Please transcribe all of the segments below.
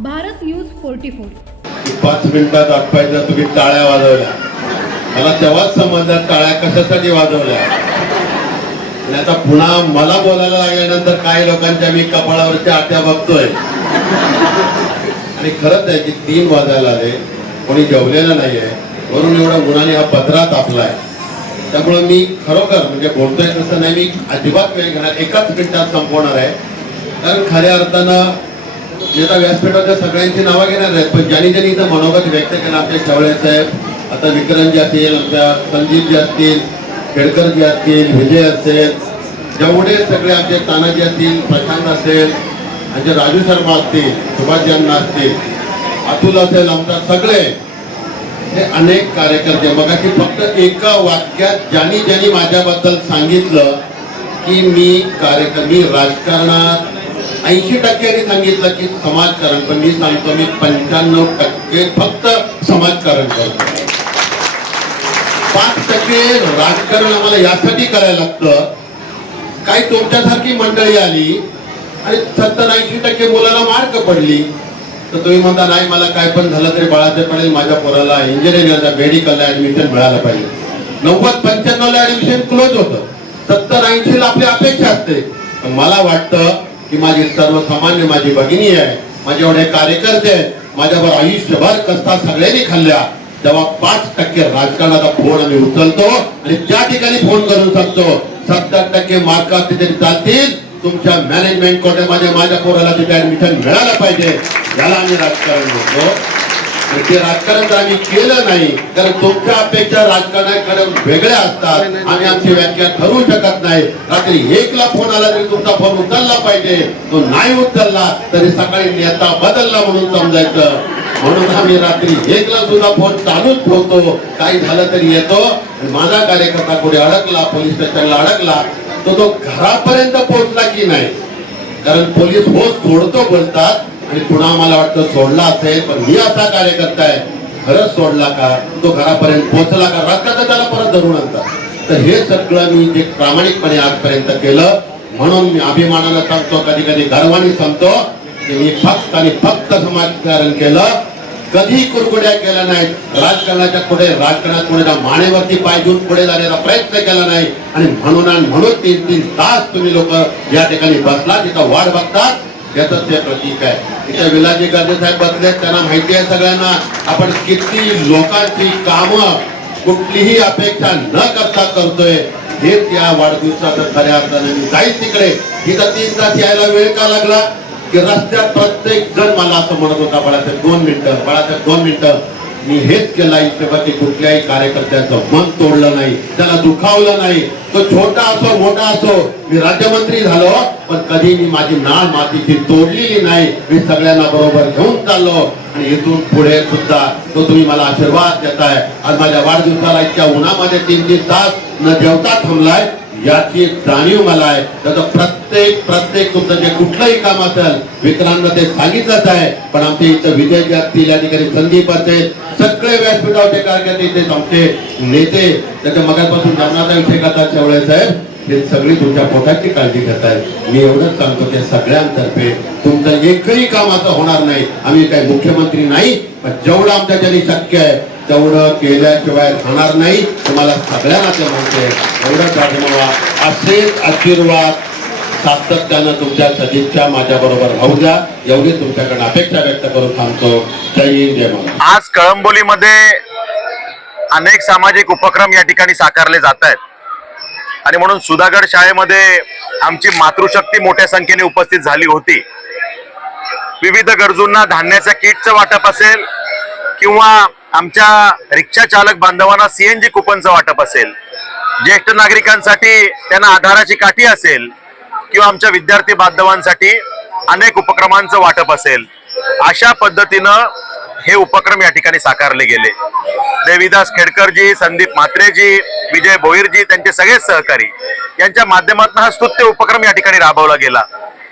Bharat news 44. 5 मिनिटात आटपायच्या तुम्ही टाळ्या वाजवल्या. मला तेव्हाच समजलं टाळ्या कशासाठी वाजवल्या. आणि आता पुन्हा मला बोलायला लागल्यानंतर काही लोकांच्या मी कपाळावरच्या आट्या बघतोय. आणि खरंच आहे की 3 वाजायला आले, कोणी जेवलेलं नाहीये, वरून एवढा उन्हाने हा पत्रा तापलाय. त्यामुळे मी खरोखर म्हणजे बोलतोय तसं नाही, मी अजिबात वेळ घेणार, 1 मिनिटात संपवणार आहे. कारण खऱ्या अर्थानं आता व्यासपीठाच्या सगळ्यांची नावं घेणार आहेत, पण ज्यांनी ज्यांनी इथं मनोगत व्यक्त केलं, आमचे शेवळे साहेब, आता विक्रमजी असतील, आमच्या संदीपजी असतील, खेडकरजी असतील, विजय असेल, जेवढे सगळे आमचे तानाजी असतील, प्रशांत असेल, आमचे राजू शर्मा असतील, सुभाष यांना असतील, अतुल असेल, आमचा सगळे हे अनेक कार्यकर्ते मगाशी फक्त एका वाक्यात ज्यांनी ज्यांनी माझ्याबद्दल सांगितलं की मी राजकारणात 80% सांगितलं की समाजकारण, पण मी सांगतो मी 95% फक्त समाजकारण करतो. 5% राजकारण आम्हाला यासाठी करायला लागतं. काही तुमच्यासारखी मंडळी आली आणि 70-80% मुलाला मार्क पडली तर तुम्ही म्हणता नाही मला काय पण झालं तरी बाळासाहेब पडेल माझ्या पोराला इंजिनिअरिंगला मेडिकलला ऍडमिशन मिळालं पाहिजे. 90-95 ला ऍडमिशन क्लोज होतं, 70-80 ला आपली अपेक्षा असते. पण मला वाटतं की माझी सर्वसामान्य माझी भगिनी आहे, माझे एवढे कार्यकर्ते आहेत, माझ्यावर आयुष्यभर कष्टा सगळ्यांनी खाल्ल्या. तेव्हा 5% राजकारणाचा फोन आम्ही उचलतो आणि त्या ठिकाणी फोन करून सांगतो 70% मार्क असते तरी चालतील, तुमच्या मॅनेजमेंट कोर्टामध्ये माझ्या पोराला तिथे ऍडमिशन मिळालं पाहिजे. याला आम्ही राजकारण म्हणतो. ते राजकारण जर आम्ही केलं नाही तर तुमच्या अपेक्षा राजकारणाकडे वेगळ्या असतात. आम्ही आमची व्याख्या ठरवू शकत नाही. रात्री 1 ला फोन आला तरी तुमचा फोन उचलला पाहिजे, तो नाही उचलला तरी सकाळी नेता बदलला म्हणून समजायचं. म्हणून आम्ही रात्री 1 ला सुद्धा फोन चालूच ठेवतो. काही झालं तरी येतो. माझा कार्यकर्ता कुठे अडकला, पोलीस स्टेशनला अडकला, तो घरापर्यंत पोहोचला की नाही, कारण पोलीस हो सोडतो बोलतात आणि पुन्हा मला वाटतं सोडला असेल, पण मी असा कार्यकर्ता आहे खरंच सोडला का, तो घरापर्यंत पोहोचला का, रात्र त्याला परत धरून आणतात. तर हे सगळं मी जे प्रामाणिकपणे आजपर्यंत केलं, म्हणून मी अभिमानानं सांगतो, कधी कधी गर्वाने सांगतो की मी फक्त आणि फक्त समाजकारण केलं, कधी कुरकुड्या केल्या नाहीत. राजकारणाच्या पुढे राजकारणात पुढे मानेवरती पाय देऊन पुढे जाण्याचा प्रयत्न केला नाही. आणि म्हणून 3-3 तास तुम्ही लोक या ठिकाणी बसला, तिथं वाट बघतात, याच ते प्रतीक आहे. तिथे विलाजी गांधी साहेब बसले, त्यांना माहिती आहे सगळ्यांना आपण किती लोकांची कामं कुठलीही अपेक्षा न करता करतोय. हेच या वाढदिवसाचं खऱ्या अर्थाने मी जाईल तिकडे. इथं 3 तास यायला वेळ का लागला की रस्त्यात प्रत्येक जण मला असं म्हणत होता, बाळासाहेब 2 मिनिटं, बाळासाहेब 2 मिनिटं. मी हेच केलं आयुष्यभर की कुठल्याही कार्यकर्त्याचं मन तोडलं नाही, त्याला दुखावलं नाही. तो छोटा असो मोठा असो, मी राज्यमंत्री झालो पण कधी मी माझी नाळ मातीची तोडलेली नाही. मी सगळ्यांना बरोबर घेऊन चाललो आणि इथून पुढे सुद्धा तो तुम्ही मला आशीर्वाद देताय. आज माझ्या वाढदिवसाला इतक्या उन्हामध्ये 3-3 तास न जेवता थांबलाय, याची जाणीव मला आहे. त्याचं प्रत्येक तुमचं जे कुठलंही काम असेल विक्रांत ते सांगितलंच आहे. पण आमच्या इथं विजय जे असतील, या ठिकाणी संदीप असेल, सगळे व्यासपीठावरचे कार्यकर्ते इथे आमचे नेते, त्याच्या मगापासून जमनाचा विषय करतात शेवळे साहेब, हे सगळी तुमच्या पोटाची काळजी घेत आहेत. मी एवढंच सांगतो की सगळ्यांतर्फे तुमचं एकही काम असं होणार नाही. आम्ही काही मुख्यमंत्री नाही, पण जेवढं आमच्या ज्यांनी शक्य आहे तेवढं केल्याशिवाय राहणार नाही. तुम्हाला सगळ्यांना ते म्हणते एवढंच राजमावा. असेच आशीर्वाद सातत्यानं तुमच्या सदिच्छा माझ्या बरोबर राहू द्या, एवढी तुमच्याकडे अपेक्षा व्यक्त करून थांबतो. जय हिंद, जय महाराष्ट्र. आज कळंबोलीमध्ये अनेक सामाजिक उपक्रम या ठिकाणी साकारले जात आहेत आणि म्हणून सुधागड शाळेमध्ये आमची मातृशक्ती मोठ्या संख्येने उपस्थित झाली होती. विविध गरजूंना धान्याच्या किटचं वाटप असेल किंवा आमच्या रिक्षा चालक बांधवांना CNG कुपनचं वाटप असेल, ज्येष्ठ नागरिकांसाठी त्यांना आधाराची काठी असेल किंवा आमच्या विद्यार्थी बांधवांसाठी अनेक उपक्रमांचं वाटप असेल, अशा पद्धतीनं हे उपक्रम या ठिकाणी साकारले गेले. देवीदास खेडकरजी, संदीप म्हात्रेजी, विजय भोईरजी, त्यांचे सगळे सहकारी यांच्या माध्यमातून हा स्तुत्य उपक्रम या ठिकाणी राबवला गेला.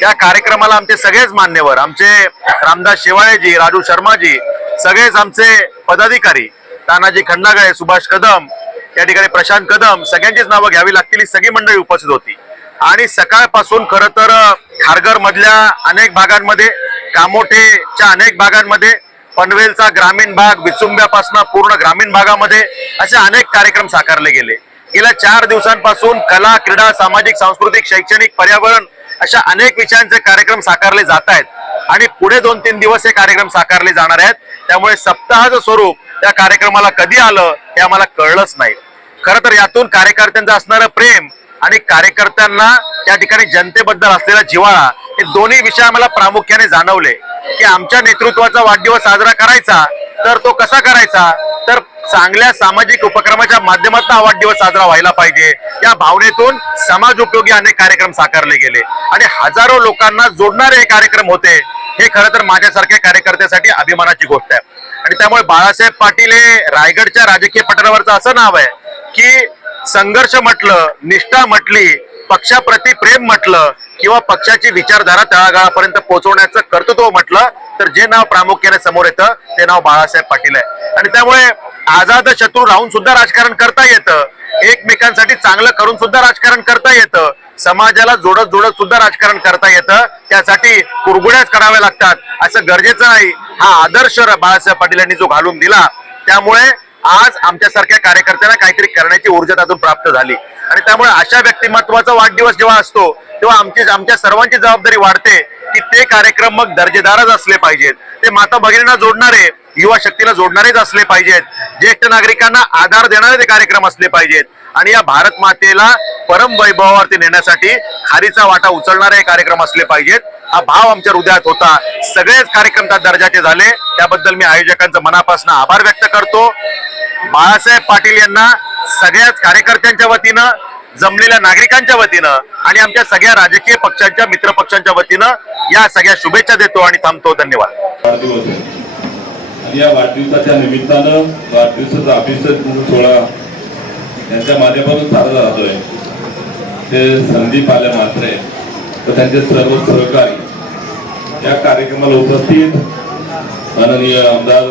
त्या कार्यक्रमाला आमचे सगळेच मान्यवर, आमचे रामदास शेवाळेजी, राजू शर्माजी, सगळेच आमचे पदाधिकारी, तानाजी खंडागळे, सुभाष कदम, या ठिकाणी प्रशांत कदम, सगळ्यांचीच नावं घ्यावी लागतील, ही सगळी मंडळी उपस्थित होती. आणि सकाळपासून खरं तर खारघर मधल्या अनेक भागांमध्ये कामोठेच्या अनेक भागांमध्ये, पनवेलचा ग्रामीण भाग, विचुंब्यापासून पूर्ण ग्रामीण भागामध्ये असे अनेक कार्यक्रम साकारले गेले. गेल्या 4 दिवसांपासून कला, क्रीडा, सामाजिक, सांस्कृतिक, शैक्षणिक, पर्यावरण अशा अनेक विषयांचे कार्यक्रम साकारले जात आहेत आणि पुढे 2-3 दिवस हे कार्यक्रम साकारले जाणार आहेत. त्यामुळे सप्ताहाचं स्वरूप त्या कार्यक्रमाला कधी आलं हे आम्हाला कळलंच नाही. खरं तर यातून कार्यकर्त्यांचं असणारं प्रेम आणि कार्यकर्त्यांना त्या ठिकाणी जनतेबद्दल असलेला जिव्हाळा हे दोन्ही विषय आम्हाला प्रामुख्याने जाणवले की आमच्या नेतृत्वाचा वाढदिवस साजरा करायचा तर तो कसा करायचा, तर चांगल्या सामाजिक उपक्रमाच्या माध्यमातून हा वाढदिवस साजरा व्हायला पाहिजे. या भावनेतून समाज उपयोगी अनेक कार्यक्रम साकारले गेले आणि हजारो लोकांना जोडणारे हे कार्यक्रम होते. हे खरं तर माझ्यासारख्या कार्यकर्त्यासाठी अभिमानाची गोष्ट आहे. आणि त्यामुळे बाळासाहेब पाटील हे रायगडच्या राजकीय पटलावरचं असं नाव आहे की संघर्ष म्हटलं, निष्ठा म्हटली, पक्षाप्रती प्रेम म्हटलं किंवा पक्षाची विचारधारा तळागाळापर्यंत पोहोचवण्याचं कर्तृत्व म्हटलं तर जे नाव प्रामुख्याने समोर येतं ते नाव बाळासाहेब पाटील आहे. आणि त्यामुळे आझाद शत्रू राहून सुद्धा राजकारण करता येतं, एकमेकांसाठी चांगलं करून सुद्धा राजकारण करता येतं, समाजाला जोडत जोडत सुद्धा राजकारण करता येतं. त्यासाठी कुरघुड्याच कराव्या लागतात असं गरजेचं नाही. हा आदर्श बाळासाहेब पाटील यांनी जो घालून दिला त्यामुळे आज आमच्यासारख्या कार्यकर्त्यांना काहीतरी करण्याची ऊर्जा त्यातून प्राप्त झाली. आणि त्यामुळे अशा व्यक्तिमत्वाचा वाढदिवस जेव्हा असतो तेव्हा आमच्या सर्वांची जबाबदारी वाढते की ते कार्यक्रम मग दर्जेदारच असले पाहिजेत, ते माता भगिनींना जोडणारे, युवा शक्तीला जोडणारेच असले पाहिजेत, ज्येष्ठ नागरिकांना आधार देणारे ते कार्यक्रम असले पाहिजेत आणि या भारत मातेला परम वैभवावरती नेण्यासाठी खारीचा वाटा उचलणारे कार्यक्रम असले पाहिजेत. हा भाव आमच्या हृदयात होता. सगळेच कार्यक्रम त्या दर्जाचे झाले. त्याबद्दल मी आयोजकांचं मनापासून आभार व्यक्त करतो. बाळासाहेब पाटील यांना सगळ्याच कार्यकर्त्यांच्या वतीनं, जमलेल्या नागरिकांच्या वतीनं आणि आमच्या सगळ्या राजकीय पक्षांच्या मित्र पक्षांच्या वतीनं या सगळ्या शुभेच्छा देतो आणि थांबतो. धन्यवाद. वाढदिवस आहे आणि या वाढदिवसाच्या निमित्तानं वाढदिवसाचा अभिषेक सोहळा यांच्या माध्यमातून साजरा जातोय. ते संदीप आले म्हात्रे व त्यांचे सर्व सहकारी या कार्यक्रमाला उपस्थित माननीय आमदार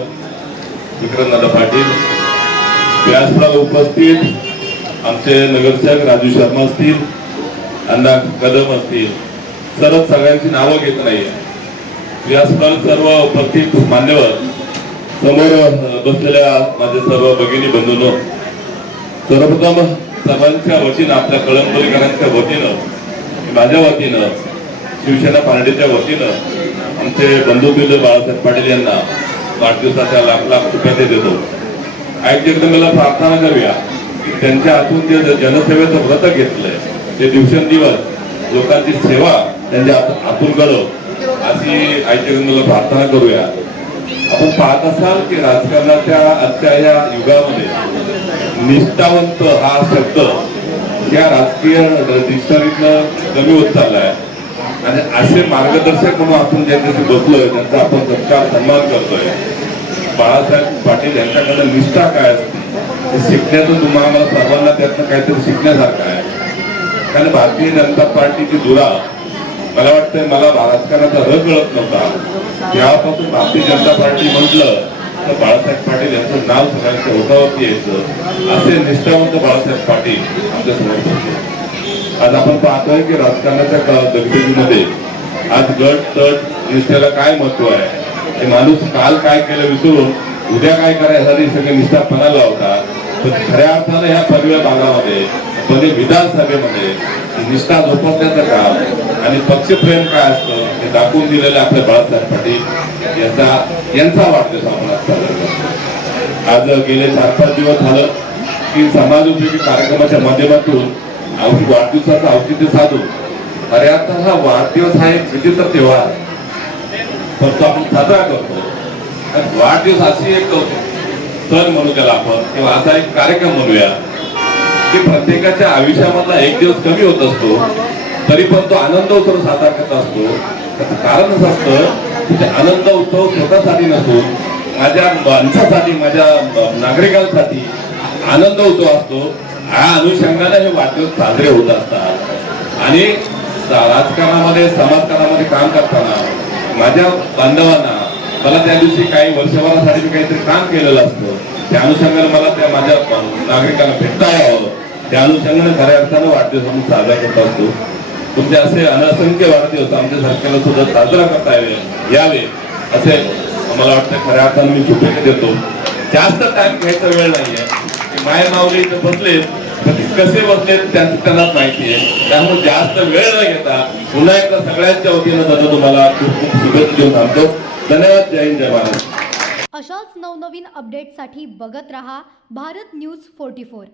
विक्रमदादा पाटील, व्यासपीठाला उपस्थित आमचे नगरसेवक राजू शर्मा असतील, अण्णा कदम असतील, सगळ्यांची नावं घेत नाहीये. व्यासपीठाला सर्व उपस्थित मान्यवर, समोर बसलेल्या माझे सर्व भगिनी बंधूंनो, सर्वप्रथम सर्वांच्या वतीनं, आपल्या कळंबोलीकरांच्या वतीनं, माझ्या वतीनं, शिवसेना पार्टीच्या वतीनं आमचे बंधुमित्र बाळासाहेब पाटील यांना वाढदिवसाच्या लाख शुभेच्छा देतो. ऐकते मला प्रार्थना करूया की त्यांच्या हातून जे जनसेवेचं व्रत घेतलंय ते दिवसेंदिवस लोकांची सेवा त्यांच्या हातून घडो अशी ऐकते मला प्रार्थना करूया. आपण पाहत असाल की राजकारणाच्या आजच्या या युगामध्ये निष्ठावंत हा शब्द या राजकीय डिक्शनरीतनं कमी होत चाललाय आणि असे मार्गदर्शक म्हणून आपण ज्यांच्याशी बसलोय त्यांचा आपण सत्कार सन्मान करतोय. बाळासाहेब पाटील यांच्याकडे निष्ठा काय असते हे शिकण्यातून तुम्हाला सर्वांना त्यातनं काहीतरी शिकण्यासारखं आहे. कारण भारतीय जनता पार्टीची धुरा मला वाटतंय, मला राजकारणाचा रस कळत नव्हता. तेव्हापासून भारतीय जनता पार्टी म्हटलं तर बाळासाहेब पाटील यांचं नाव सगळ्यांच्या ओठावरती यायचं. असे निष्ठावंत बाळासाहेब पाटील आमच्या समोर बसले. आज आपण पाहतोय की राजकारणाच्या दगदगीमध्ये आज गट तट निष्ठेला काय महत्व आहे, हे माणूस काल काय केलं विसरून उद्या काय करायसाठी सगळे निष्ठा पणाला होता. पण खऱ्या अर्थानं ह्या पनवेल भागामध्ये, पनवेल विधानसभेमध्ये निष्ठा जोपासण्याचं काम आणि पक्षप्रेम काय असतं हे दाखवून दिलेलं आपल्या बाळासाहेब पाटील यांचा वाढदिवस आपण साजरा करतो. आज गेले 4-5 दिवस झालं की समाज उपयोगी कार्यक्रमाच्या माध्यमातून वाढदिवसाचं औचित्य साधून खऱ्या अर्थानं हा वाढदिवस हा एक विचित्र त्योहार पण तो आपण साजरा करतो. वाढदिवस अशी एक सण म्हणू त्याला आपण किंवा असा एक कार्यक्रम म्हणूया की प्रत्येकाच्या आयुष्यामधला एक दिवस कमी होत असतो तरी पण तो आनंद उत्सव साजरा करत असतो. त्याचं कारणच असतं की आनंद उत्सव स्वतःसाठी नसून माझ्या माणसासाठी, माझ्या नागरिकांसाठी आनंद उत्सव असतो. या अनुषंगाने हे वाढदिवस साजरे होत असतात. आणि राजकारणामध्ये, समाजकारणामध्ये काम करताना माझ्या बांधवांना मला त्या दिवशी काही वर्षभरासाठी मी काहीतरी काम केलेलं असतं, त्या अनुषंगाने मला त्या माझ्या नागरिकांना भेटता यावं, त्या अनुषंगाने खऱ्या अर्थानं वाढदिवस आम्ही साजरा करत असतो. तुमचे असे असंख्य वाढदिवस आमच्या सरकारला सुद्धा साजरा करता यावे असे मला वाटतं. खऱ्या अर्थानं मी शुभेच्छा देतो. जास्त टाइम घ्यायचा वेळ नाहीये. माय माऊली इथं बसले पण ते कसे बसले त्यांनाच माहिती आहे. त्यामुळे जास्त वेळ न घेता पुन्हा एकदा सगळ्यांच्या वतीनं दादा तुम्हाला खूप खूप शुभेच्छा देऊन थांबतो. धन्यवाद. जय हिंद, जय महाराष्ट्र. अशाच नवनवीन अपडेटसाठी बघत रहा भारत न्यूज 44.